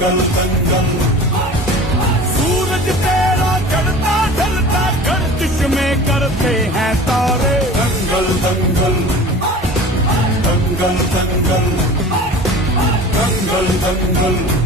दंगल दंगल सूरज तेरा चढ़ता ढलता गर्दिश में करते हैं तारे दंगल दंगल दंगल दंगल दंगल दंगल